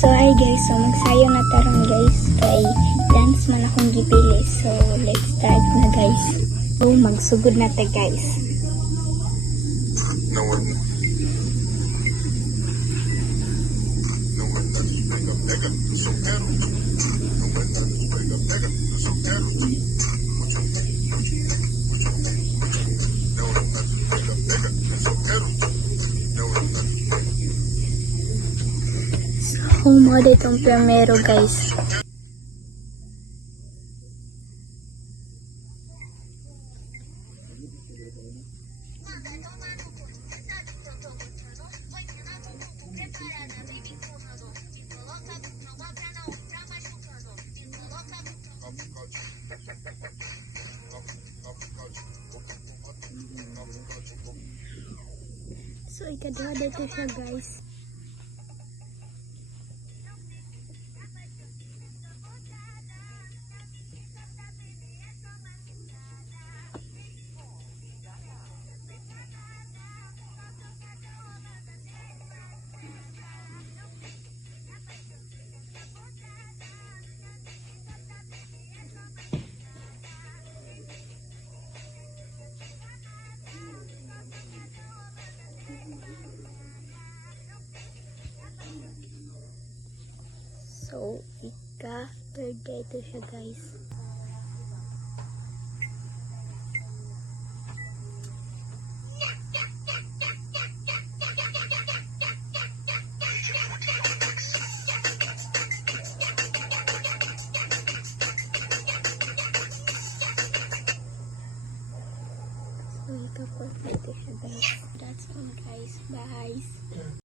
So hi guys, so magsayo na taron guys kay dance man akong gipili. So let's start na guys. So magsugod na ta guys. So mo ditong primero guys. So ikaduha dito siya guys. So, ika-third dito siya guys. So, ika-fourth dito siya guys. That's all guys. Bye!